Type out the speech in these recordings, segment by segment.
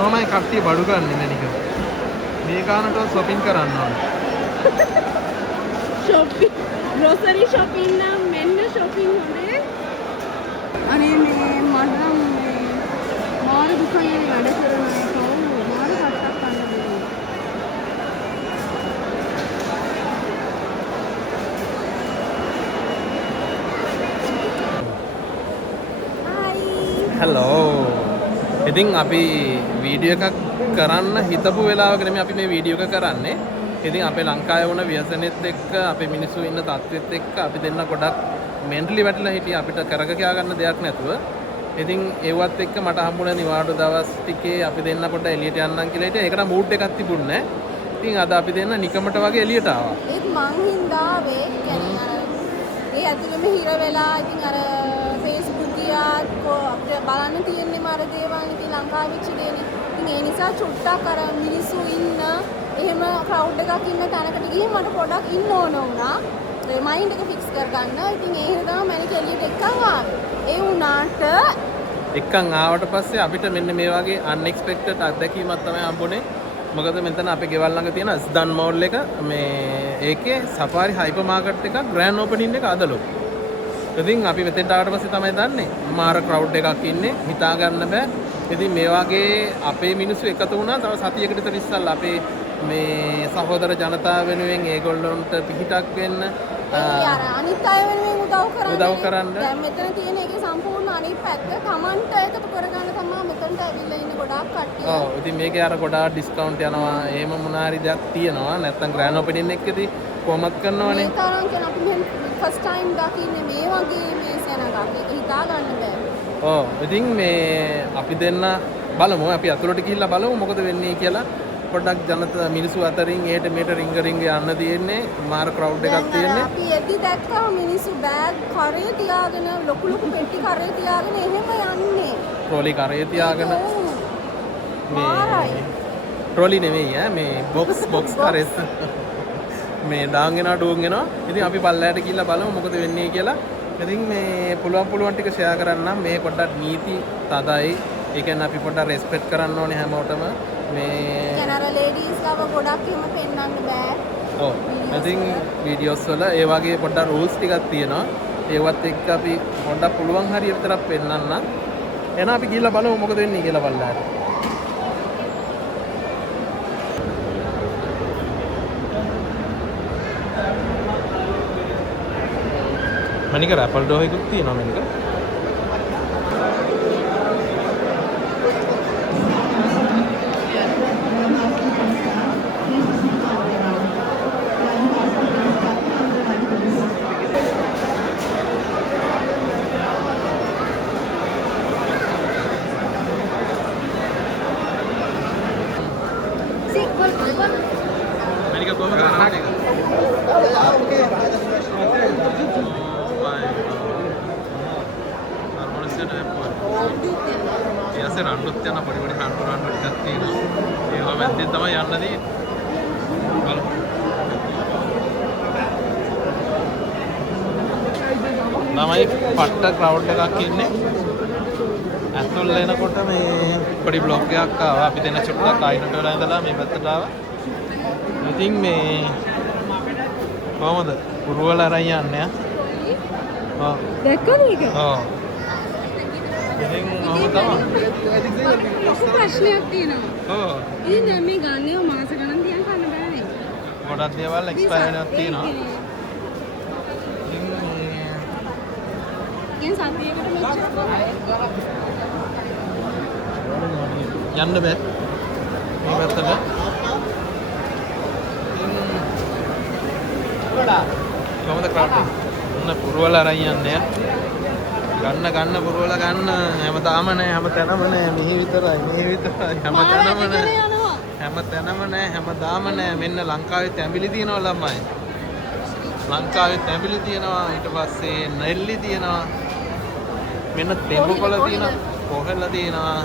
ඔහමයි කට්ටිය බඩු ගන්න මැනික. මේ කානට shopping කරන්න ඕනේ. shopping grocery shopping නම් මෙන්න shopping හොඳේ. අනේ මේ මඩම් මේ මාරු දුකනේ වැඩ කරන එක මාරු කට්ටක් ගන්න බැහැ. Hello. ඉතින් අපි වීඩියෝ එකක් කරන්න හිතපු වෙලාවක නෙමෙයි අපි මේ වීඩියෝ එක කරන්නේ. ඉතින් අපේ ලංකාවේ වුණ ව්‍යසනෙත් එක්ක අපේ මිනිස්සු ඉන්න තත්ත්වෙත් එක්ක අපි දෙන්න ගොඩක් මෙන්ටලි වැටලා හිටියා අපිට කරගකියා ගන්න දෙයක් නැතුව. ඉතින් ඒවත් එක්ක මට හම්බුණ නිවාඩු දවස් ටිකේ අපි දෙන්න පොඩ්ඩක් එළියට යන්නම් කියලා හිටියා. ඒකට මූඩ් එකක් තිබුණේ නැහැ. ඉතින් අද අපි දෙන්න නිකමට වගේ එළියට ආවා. ඒත් මං හින්දා වේ කියන්නේ අර ඒ ඇතුළෙම හිර වෙලා ඉතින් අර Facebook ගියාත් අපිට බලන්න තියෙන්නේ මාර දේවල් ඉතින් ලංකාවේ විච් දේනේ. ඉතින් ඒ නිසා චුට්ටක් අර මිනිස්සු ඉන්න එහෙම ක්‍රවුඩ් එකක් ඉන්න තැනකට ගිහින් මට පොඩක් ඉන්න ඕන වුණා. ඒ මයින්ඩ් එක ෆික්ස් කරගන්න. ඉතින් ඒ හින්දා තමයි මම එළියට එක්කන් ආවේ. ඒ වුණාට එක්කන් ආවට පස්සේ අපිට මෙන්න මේ වගේ අන්එක්ස්පෙක්ටඩ් අත්දැකීමක් තමයි හම්බුනේ. මොකද මෙතන අපේ ගෙවල් ළඟ තියෙන ස්දන් මෝල් එක මේ ඒකේ සෆාරි හයිපර් මාකට් එකක් ග්‍රෑන්ඩ් ඕපනින් එක අදලු. ඉතින් අපි මෙතෙන්ට ආවට පස්සේ තමයි දන්නේ මාර ක්‍රවුඩ් එකක් ඉන්නේ හිතා ගන්න බෑ. ඉතින් මේ වගේ අපේ මිනිස්සු එකතු වුණා තව සතියකට විතර ඉස්සල්ලා අපේ මේ සහෝදර ජනතාව වෙනුවෙන් ඒගොල්ලන්ට පිහිටක් වෙන්න අර අනිත් අය වෙනුවෙන් උදව් කරන්න. දැන් මෙතන තියෙන එකේ සම්පූර්ණ අනිත් පැත්ත කමන්ට් එකතු කරගන්න තමයි මෙතනට ඇවිල්ලා ඉන්න ගොඩාක් කට්ටිය. ඔව් ඉතින් මේකේ අර ගොඩාක් ඩිස්කවුන්ට් යනවා. එහෙම මොනාරි දෙයක් තියෙනවා. නැත්තම් ග්‍රෑන්ඩ් ඕපනින් එකකදී කොහොමත් කරනවනේ. මේ තරම් කියන අපි මේ ෆස්ට් ටයිම් දකින්නේ මේ වගේ මේ සෙනගක්. ඒක හිතා ගන්න බෑ. ඔව් ඉතින් මේ අපි දෙන්න බලමු. අපි අතුලට ගිහිල්ලා බලමු මොකද වෙන්නේ කියලා. පොඩ්ඩක් ජනත මිනිස්සු අතරින් එහෙට මෙහෙට රිංග යන්න තියෙන්නේ. මාර ක්‍රවුඩ් එකක් තියෙන්නේ. අපි එද්දි දැක්කම මිනිස්සු බෑග් කරේ තියාගෙන ලොකු ලොකු පෙට්ටි කරේ තියාගෙන එහෙම යන්නේ. ට්‍රොලි කරේ තියාගෙන මේ ට්‍රොලි නෙමෙයි මේ බොක්ස් කරේස් මේ ඩාන් වෙනවා ඩූන් වෙනවා. ඉතින් අපි පල්ලයට ගිහිල්ලා බලමු මොකද වෙන්නේ කියලා. ඉතින් මේ පුළුවන් ටික ෂෙයා කරන්නම්. මේ පොඩ්ඩක් නීති තදයි. ඒ කියන්නේ අපි පොඩ්ඩක් රෙස්පෙක්ට් කරන්න ඕනේ හැමෝටම. මේ ජනරල් ලේඩීස් ගාව ගොඩක් එහෙම පෙන්වන්න බෑ. ඔව්. ඉතින් වීඩියෝස් වල ඒ වගේ පොඩ්ඩක් රූල්ස් ටිකක් තියෙනවා. ඒවත් එක්ක අපි පොඩ්ඩක් පුළුවන් හරියට විතරක් පෙන්වන්න. එහෙනම් අපි ගිහිල්ලා බලමු මොකද වෙන්නේ කියලා බලන්න. මනික රැපල් ඩෝ එකක් තියෙනවා මනික. රණ්ඩුත් යන පොඩි පොඩි රණ්ඩු ටිකක් තියෙනවා. ඒවා මැද්දෙන් තමයි යන්න තියෙන්නේ. බලමු. ළමයි පට්ට ක්‍රවුඩ් එකක් ඉන්නේ. ඇතුල් වෙනකොට මේ පොඩි බ්ලොග් එකක් ආවා. අපි දෙන චුට්ටක් අයිනට වෙලා ඉඳලා මේ පැත්තට ආවා. ඉතින් මේ කොහමද? පුරවල අරන් යන්නේ ආ. ඔව්. දැක්කද ඒක? ඔව්. ඉතින් ඔහොම තමයි. ප්‍රශ්නයක් තියෙනවා. ඔව්. ඉතින් දැන් මේ ගන්නේ මාස ගණන් තියන් කන්න බෑනේ. ගොඩක් දේවල් එක්ස්පයර් වෙනවක් තියෙනවා. ඉතින් සතියකට මෙච්චර යන්න බෑ. මේ පැත්තට. කොහොමද ක්‍රවුඩ්? ඔන්න පුරවල අරන් යන්නේ. ගන්න පුරවල ගන්න හැමදාම නෑ හැමතැනම නෑ මෙහි විතරයි හැමතැනම නෑ හැමදාම නෑ. මෙන්න ලංකාවේ තැඹිලි තියෙනවා ළමයි. ලංකාවේ තැඹිලි තියෙනවා. ඊට පස්සේ නෙල්ලි තියෙනවා. මෙන්න තෙඹුකොළ තියෙනවා. කොහෙල්ල තියෙනවා.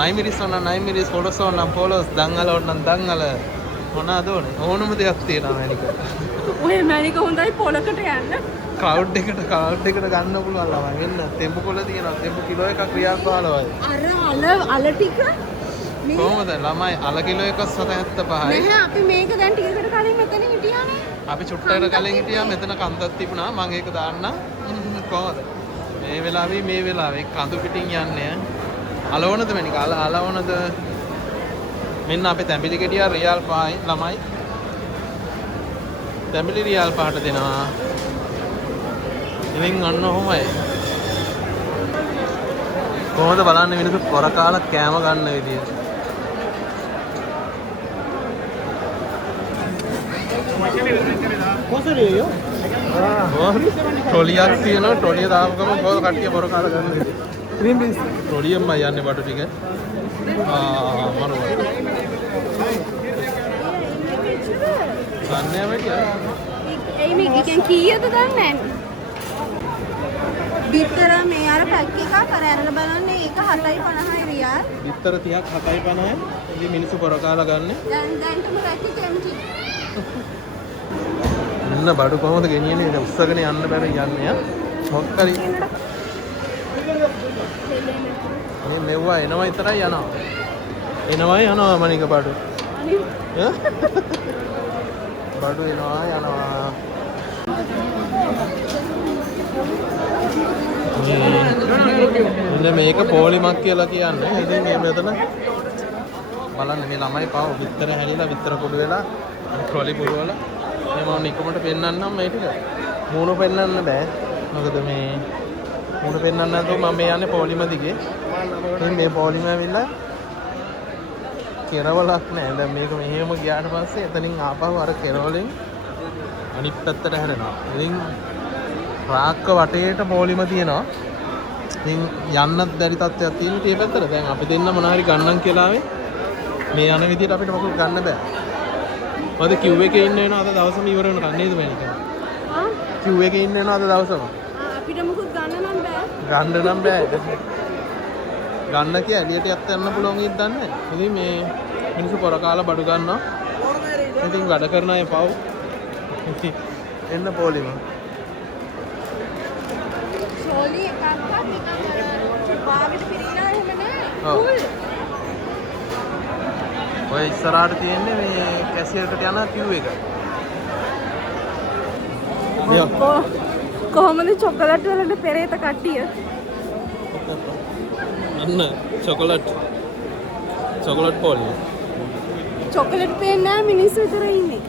නයිමිරිස් ඕන නයිමිරිස් පොලොස් ඕන පොලොස් දංගල ඕන දංගල මොනවාද ඕනේ ඕනම දෙයක් තියෙනවා මැනික. ඔය මැනික හොඳයි පොලකට යන්න. ක්ලවුඩ් එකට ගන්න පුළුවන් ළමයි. මෙන්න තෙඹුකොළ තියෙනවා. තෙඹු කිලෝ එකක් රියල් 15යි. අර අල ටික කොහොමද ළමයි අල කිලෝ එකක් 775යි. නැහැ අපි මේක දැන් ටිකකට කලින් මෙතන හිටියානේ. අපි චුට්ටකට කලින් හිටියා මෙතන කන්දක් තිබුණා මම ඒක දාන්න කොහොමද මේ වෙලාවේ කඳු පිටින් යන්නේ අලවනද මැනික අලවනද මෙන්න අපේ තැඹිලි ගෙඩියා රියල් 5යි ළමයි තැඹිලි රියල් 5ට දෙනවා ඉතින් අන්න ඔහොමයි කොහොමද බලන්න මිනිස්සු පොර කාලා කෑම ගන්න විදිය කොසරියෝ ට්‍රොලියක් තියෙනවා ට්‍රොලිය දාපු ගමන් කොහොමද කට්ටිය පොර කාලා ගන්න විදිය ඉතින් මේ ට්‍රොලියෙන්ම යන්නේ බඩු ටික මරුවා ගන්න යවෙටියා ඒ මේක කීයද දන්නේ නැහැ බිත්තර මේ අර පැක් එකක් අර අරලා බලන්න ඒක 7.50යි රියල්. බිත්තර 30ක් 7.50යි. ඉතින් මිනිස්සු පොර කාලා ගන්න. දැන්ටම රැක්කේ කැම්ටි. ඉන්න බඩු කොහොමද ගෙනියන්නේ? ඉතින් උස්සගෙන යන්න බැරි යන්නේ ඈ. මොකක්ද? මේ මෙව්වා එනවා විතරයි යනවා. එනවයි යනවා මණික බඩු. අනේ. බඩු එනවා යනවා. මේක පොලිමක් කියලා කියන්නේ. ඉතින් මේ මෙතන බලන්න මේ ළමයි පාව විතර හැලිලා විතර පොඩු වෙලා ට්‍රොලි පුරවල මේ මම නිකමට පෙන්නන්නම් මේ ටික. මූණ පෙන්නන්න බෑ. මොකද මේ මූණ පෙන්නන්න නැතුව මම මේ යන්නේ පොලිම දිගේ. ඉතින් මේ පොලිම ඇවිල්ලා කෙරවලක් නෑ. දැන් මේක මෙහෙම ගියාට පස්සේ එතනින් ආපහු අර කෙරවලෙන් අනිත් පැත්තට හැරෙනවා. ඉතින් රාක්ක වටේට පොලිම තියෙනවා. ඉතින් යන්නත් බැරි තත්ත්වයක් තියෙන මේ පැත්තට. දැන් අපි දෙන්න මොනවා හරි ගන්නම් කියලා මේ යන විදිහට අපිට මොකක් ගන්න බෑ. මොකද queue එකේ ඉන්න වෙනවා අද දවසම ඉවර වෙනකන් නේද මේක? queue එකේ ඉන්න වෙනවා අද දවසම. අපිට මොකුත් ගන්න නම් බෑ. ගන්න නම් බෑ. ගන්න කිය එළියට යත් යන්න පුළුවන් ඉද දන්නේ. ඉතින් මේ මිනිස්සු පොර කාලා බඩු ගන්නවා. ඉතින් වැඩ කරන අය පව්. එන්න පොලිම. ට්‍රොලි එකක් නිකන් වාගෙට පිරීලා එහෙම නෑ. ඔව්. ඔය ඉස්සරහට තියෙන්නේ මේ කැසියරකට යන queue එක. කොහොමද චොකලට් වලට පෙරේත කට්ටිය? අන්න චොකලට් පොලිම. චොකලට් පේන්නේ නැහැ මිනිස්සු විතර ඉන්නේ.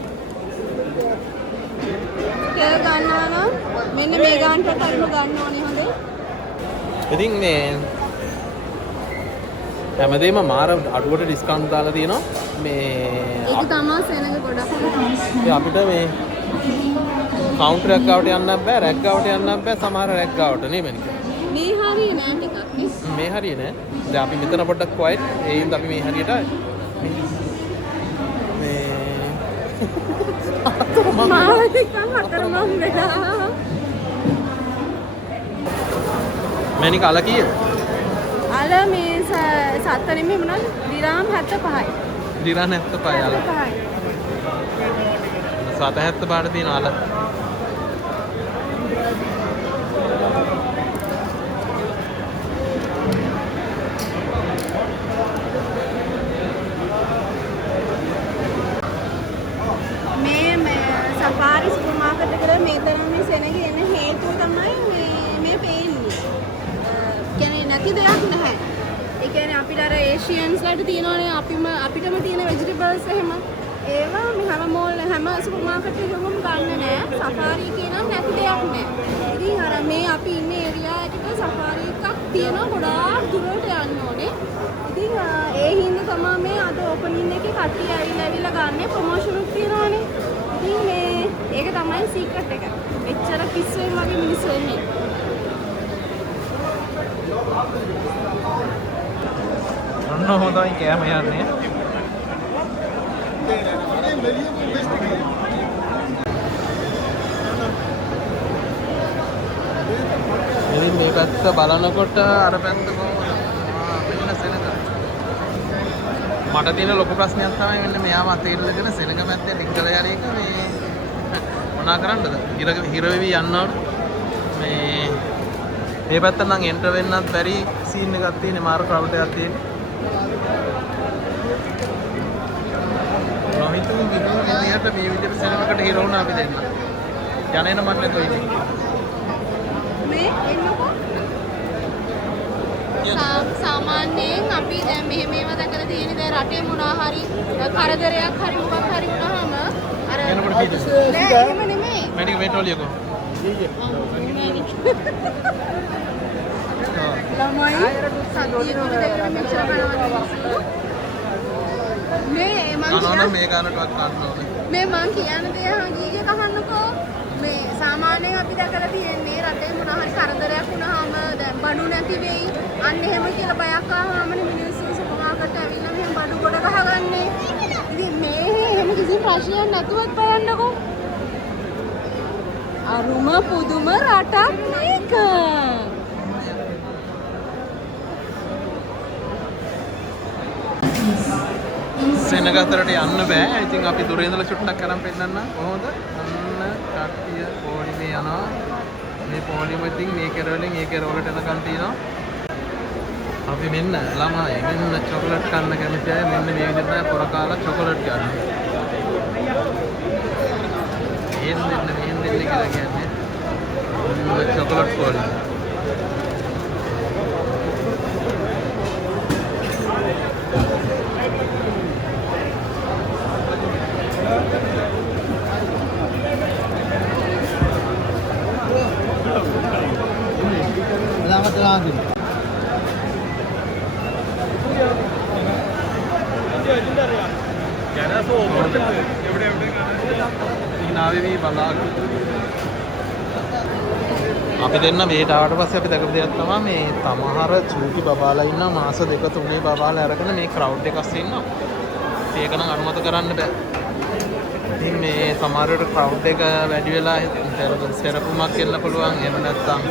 කෑ ගන්නවා නම් මෙන්න මේ ගානට කරුණු ගන්න ඕනේ හොඳේ. ඉතින් මේ හැමදේම මාර අඩුවට ඩිස්කවුන්ට් දාලා තියෙනවා. මේ ඒක තමයි සෙනඟ ගොඩක්. අපිට මේ කවුන්ටර් එකක් ගාවට යන්නත් බෑ, රැක් ගාවට යන්නත් බෑ, සමහර රැක් ගාවට නේ මනික. මේ හරිය නෑ ටිකක් නේ. මේ හරිය නෑ. දැන් අපි මෙතන පොඩ්ඩක් ක්වයිට්. ඒ හින්දා අපි මේ හරියට මේ මාලිකම් අතරමං වෙලා. මනික අල කීයද? අල මේ සත්තරින් මේ මොනවද? දිරාම් 75යි. දිරාම් 75යි අල. 775ට තියෙන අල. සෆාරි සුපර් මාකට් එකට මේ තරම් මේ සෙනග එන හේතුව තමයි මේ පේන්නේ. කියන්නේ නැති දෙයක් නැහැ. ඒ කියන්නේ අපිට අර ඒෂියන්ස්ලාට තියෙනවනේ අපිටම තියෙන ভেජිටබල්ස් එහෙම. ඒවා මේ හැම මෝල් හැම සුපර් මාකට් එකකම ගන්න නෑ. සෆාරි කියනවා නැති දෙයක් නෑ. ඉතින් අර මේ අපි ඉන්න ඒරියා එකට සෆාරි එකක් තියෙනවා ගොඩාක් දුරට යන්න ඕනේ. ඉතින් ඒ හින්දා තමයි මේ අද ඕපනින් එකේ කට්ටිය ඇවිල්ලා ගන්න ප්‍රොමෝෂන් එකක් තියෙනවානේ. ඉතින් මේ ඒක තමයි සීක්‍රට් එක. එච්චර පිස්සුවෙන් වගේ මිනිස්සු එන්නේ. අන්න හොඳයි කෑම යන්නේ. ඉතින් මේ පැත්ත බලනකොට අර පැත්ත කොහොමද? මෙන්න සෙනඟ. මට තියෙන ලොකු ප්‍රශ්නයක් තමයි මෙන්න මෙයාම අතේ ඉල්ලගෙන සෙනඟ මැත්තේ ලිංගල යන එක මේ මොනා කරන්නද? හිර වෙවි යන්නවලු. මේ පැත්ත නම් එන්ටර් වෙන්නත් බැරි සීන් එකක් තියෙන්නේ මාර ක්‍රවුඩ් එකක් තියෙන්නේ. මිතුන් මිතුන් විදියට මේ විදියට සෙනඟකට හිර වුණා අපි දෙන්න. යන්නේන මන් නැතෝ ඉතින්. මේ එන්නකෝ. සාමාන්‍යයෙන් අපි දැන් මෙහෙම ඒවා දැකලා තියෙන දැන් රටේ මොනවා හරි කරදරයක් හරි මොකක් හරි වුණාම අර එනකොට කීයද? නෑ එහෙම නෙමෙයි. මේක මෙට්‍රෝලියකෝ. ළමයි සතියකට දෙකට මෙච්චර බලනවා. මේ මං අනෝන මේ ගානටවත් ගන්න ඕනේ. මේ මං කියන දේ හංගීගේ කහන්නකෝ. මේ සාමාන්‍යයෙන් අපි දැකලා තියෙන්නේ රටේ මොනවා හරි කරදරයක් වුණාම දැන් බඩු නැති වෙයි. අන්න එහෙම කියලා බයක් ආවමනේ මිනිස්සු සුපර් මාකට් ඇවිල්ලා මෙහෙම බඩු ගොඩ ගහගන්නේ. ඉතින් මේ එහෙම කිසි ප්‍රශ්නයක් නැතුවත් බලන්නකෝ. අරුම පුදුම රටක් මේක. සෙනගතරට යන්න බෑ. ඉතින් අපි දුරේ ඉඳලා චුට්ටක් අරන් පෙන්නන්න. කොහොමද? අන්න කට්ටිය පොලිමේ යනවා. මේ පොලිම ඉතින් මේ කෙරවලින් ඒ කෙරවලට යනකම් තියෙනවා. අපි මෙන්න ළමයි මෙන්න චොකලට් කන්න කැමති අය මෙන්න මේ විදිහට පොර කාලා චොකලට් ගන්න. එහෙන් දෙන්න කියලා කියන්නේ. චොකලට් පොලිම. Selamat lagi. අපි දෙන්න මේට ආවට පස්සේ අපි දැකපු දෙයක් තමයි මේ තමහර චූටි බබාලා ඉන්නවා මාස 2-3 බබාලා අරගෙන මේ ක්‍රවුඩ් එක අස්සේ ඉන්නවා. ඒක නම් අනුමත කරන්න බෑ. ඉතින් මේ සමහරවිට ක්‍රවුඩ් එක වැඩි වෙලා සෙරපුමක් එන්න පුළුවන්. එහෙම නැත්නම්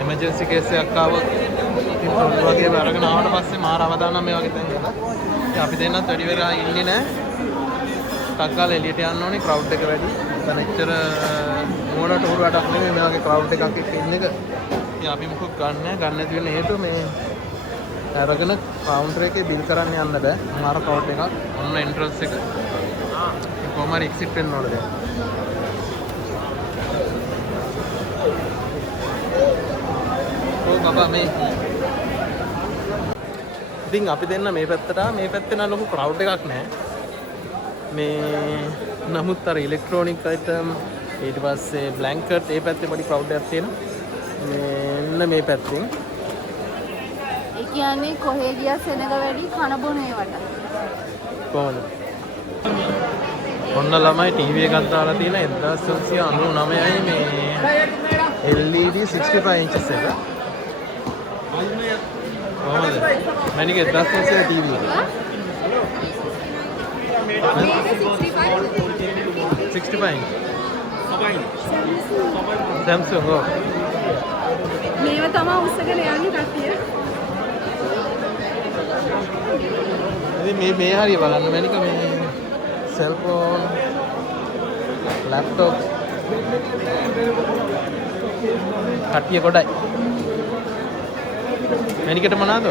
එමර්ජන්සි කේස් එකක් ආවොත් ඉතින් පොඩි වගේ අරගෙන ආවට පස්සේ මාර අවදානම් මේ වගේ තැන් වල. ඉතින් අපි දෙන්නත් වැඩි වෙලා ඉන්නේ නැහැ. ටක් ගාලා එළියට යන්න ඕනේ ක්‍රවුඩ් එක වැඩි. දැන් එච්චර මොනකට උරුවටක් නෙමෙයි මේ වගේ ක්‍රවුඩ් එකක් එක්ක ඉන්න එක. ඉතින් අපි මොකක් ගන්න නැති වෙන හේතුව මේ අරගෙන කවුන්ටර් එකේ බිල් කරන්න යන්න බෑ. මාර ක්‍රවුඩ් එකක්. ඔන්න එන්ට්‍රන්ස් එක. කොහොම හරි එක්සිට් වෙන්න ඕනේ දැන්. බබා මේ ඉතින් අපි දෙන්න මේ පැත්තට මේ පැත්තේ නම් ලොකු ක්‍රවුඩ් එකක් නැහැ. මේ නමුත් අර ඉලෙක්ට්‍රොනික අයිටම් ඊට පස්සේ බ්ලැන්කට් ඒ පැත්තේ පොඩි ක්‍රවුඩ් එකක් තියෙනවා. මෙන්න මේ පැත්තෙන් ඒ කියන්නේ කොහේ ගියා සෙනග වැඩි කන බොන ඒවට. කොහොමද? ඔන්න ළමයි ටීවී එකක් දාලා තියෙන 1999යි මේ LED 65 inches එක. කොහොමද? මැනික 1900 ටීවී එක. 65 Samsung ඔව්. මේව තමයි උස්සගෙන යන්නේ කට්ටිය. ඉතින් මේ හරිය බලන්න මැනික මේ සෙල්ෆෝන් ලැප්ටොප් කට්ටිය කොටයි. මැනිකට මොනවාද?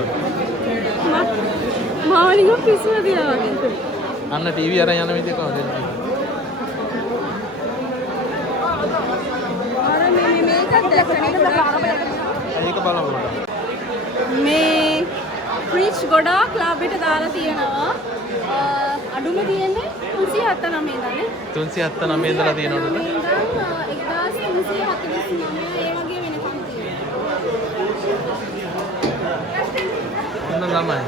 මානික පිස්සුව දිනා වගේ. අන්න ටීවී අරන් යන විදිය කොහොමද? අර මේකත් දැක්කනේ ඒක බලමු. මේ ෆ්‍රිජ් ගොඩාක් ලාභයට දාලා තියෙනවා. අඩුම තියෙන්නේ 379 ඉඳලානේ. 379 ඉඳලා තියෙනවද? 1349 ඒ වගේ වෙනකම් තියෙනවා. ඔන්න ළමයි.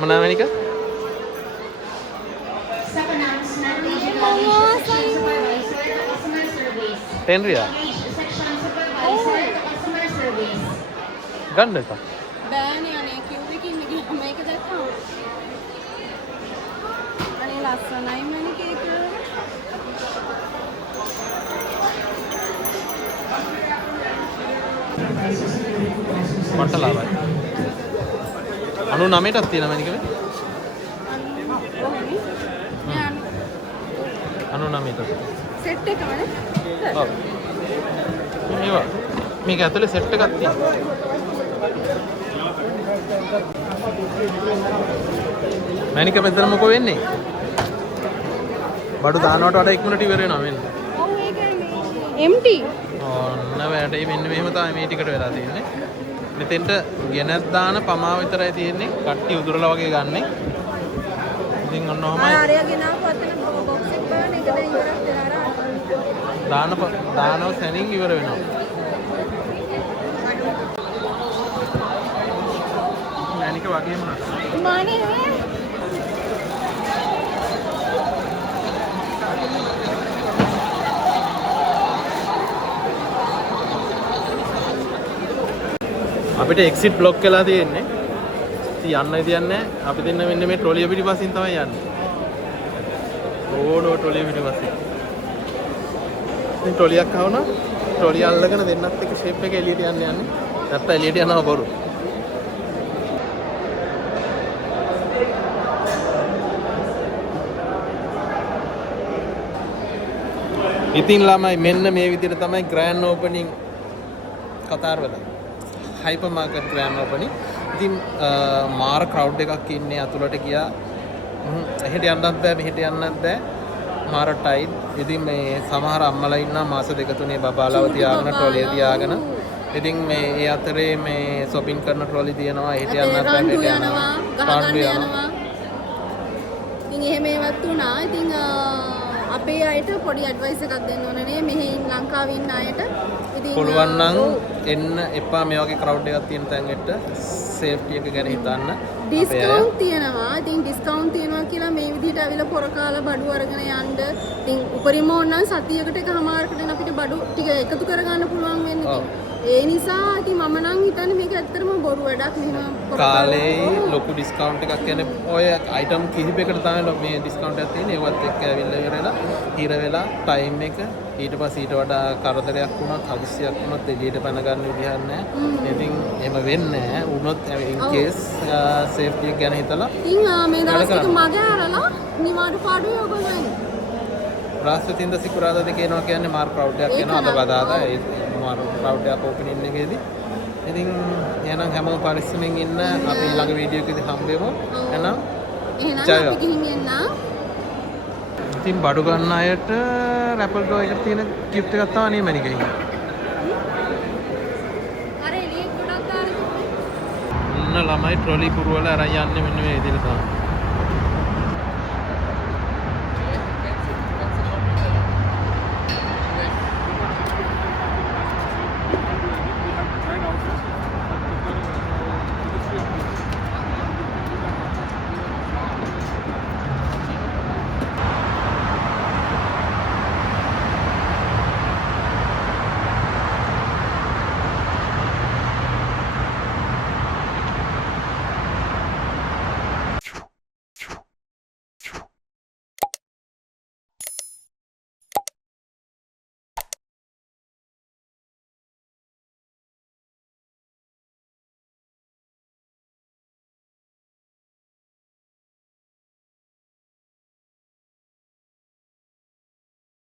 Mana Manika? Tenria? Ganda ka? බෑනේ අනේ කිව්වේ කින්නේ මේක දැක්කම මට ලාභයි. 99ටක් තියෙනවා මැනිකේ. 99ට. සෙට් එකමනේ. ඔව්. මේක ඇතුලේ සෙට් එකක් තියෙනවා. මැනික මෙතන මොකෝ වෙන්නේ? බඩු දානවට වඩා ඉක්මනට ඉවර වෙනවා මෙන්න. ඔව් ඒකයි empty. ඔන්න වැඩේ මෙන්න මෙහෙම තමයි මේ ටිකට වෙලා තියෙන්නේ. මෙතෙන්ට ගෙනත් දාන පමාව විතරයි තියෙන්නේ. කට්ටි උදුරලා වගේ ගන්නෙ. ඉතින් ඔන්න ඔහමයි. ආරය ගෙනාව අතන බොක්ස් එක බලන්න එක දැන් ඉවරක් වෙලා දානව සැනින් ඉවර වෙනවා. මැනික වගේම නේද? මානේ අපිට එක්සිට් බ්ලොක් වෙලා තියෙන්නේ. ඉතින් යන්න ඉතියන්නේ අපි දෙන්න මෙන්න මේ ට්‍රොලිය පිටිපස්සින් තමයි යන්නේ. ඕනෝ ට්‍රොලිය පිටිපස්සින්. ඉතින් ට්‍රොලියක් ආවනම් ට්‍රොලිය අල්ලගෙන දෙන්නත් එක්ක ෂේප් එක එළියට යන්නේ. නැත්නම් එළියට යනවා බොරු. ඉතින් ළමයි මෙන්න මේ විදිහට තමයි ග්‍රෑන්ඩ් ඕපනින් කතාර වෙලා. Hyper market grand opening. ඉතින් මාර ක්‍රවුඩ් එකක් ඉන්නේ අතුලට ගියා. එහෙට යන්නත් බෑ මෙහෙට යන්නත් බෑ. මාර ටයිට්. ඉතින් මේ සමහර අම්මලා ඉන්නා මාස දෙක තුනේ බබාලව තියාගෙන ට්‍රොලිය තියාගෙන. ඉතින් මේ ඒ අතරේ මේ shopping කරන ට්‍රොලි තියෙනවා. එහෙට යන්නත් බෑ මෙහෙට යනවා. පාණ්ඩු යනවා. ඉතින් එහෙම ඒවත් උනා. ඉතින් අපේ අයට පොඩි ඇඩ්වයිස් එකක් දෙන්න ඕනේ මෙහි ලංකාවේ ඉන්න අයට. ඉතින් පුළුවන් නම් එන්න එපා මේ වගේ ක්‍රවුඩ් එකක් තියෙන තැනකට සේෆ්ටි එක ගැන හිතන්න. ඩිස්කවුන්ට් තියෙනවා. ඉතින් ඩිස්කවුන්ට් තියෙනවා කියලා මේ විදිහට අවිලා පොර කාලා බඩු අරගෙන යන්න. ඉතින් උපරිම ඕනනම් සතියකට එකමාරකට අපිට බඩු ටික එකතු කරගන්න පුළුවන් වෙන්නේ. ඒ නිසා ඉතින් මම නම් හිතන්නේ මේක ඇත්තටම බොරු වැඩක්. මෙහෙම කාලේ ලොකු ඩිස්කවුන්ට් එකක් කියන්නේ ඔය අයිටම් කිහිපයකට තමයි මේ ඩිස්කවුන්ට් එකක් තියෙන්නේ. ඒවත් එක්ක ඇවිල්ලා ඉවරලා හිර වෙලා ටයිම් එක ඊට පස්සේ ඊට වඩා කරදරයක් වුණත් හදිස්සියක් වුණත් එළියට පැන ගන්න විදිහක් නැහැ. ඉතින් එහෙම වෙන්නේ නැහැ. වුණොත් ඉන් කේස් සේෆ්ටි එක ගැන හිතලා ඉතින් මේ දවස් ටික මග ඇරලා නිවාඩු පාඩුවේ ඔයගොල්ලෝ එන්න. බ්‍රහස්පතින්ද සිකුරාදා දෙක එනවා කියන්නේ මාර් ක්‍රවුඩ් එකක් එනවා. අද බදාදා ඒ මාර් ක්‍රවුඩ් එකක් ඕපනින් එකේදී. ඉතින් එහෙනම් හැමෝම පරිස්සමෙන් ඉන්න. අපි ඊළඟ වීඩියෝ එකේදී හම්බෙමු. එහෙනම් අපි ගිහින් එන්න. ඉතින් බඩු ගන්න අයට රැපල් ඩ්‍රෝ එකේ තියෙන gift එකක් තමයි නේ මැනිකේ. අර එළියේ ගොඩක් දාලා ළමයි ට්‍රොලි පුරවල අරන් යන්නේ මෙන්න මේ විදිහට තමයි.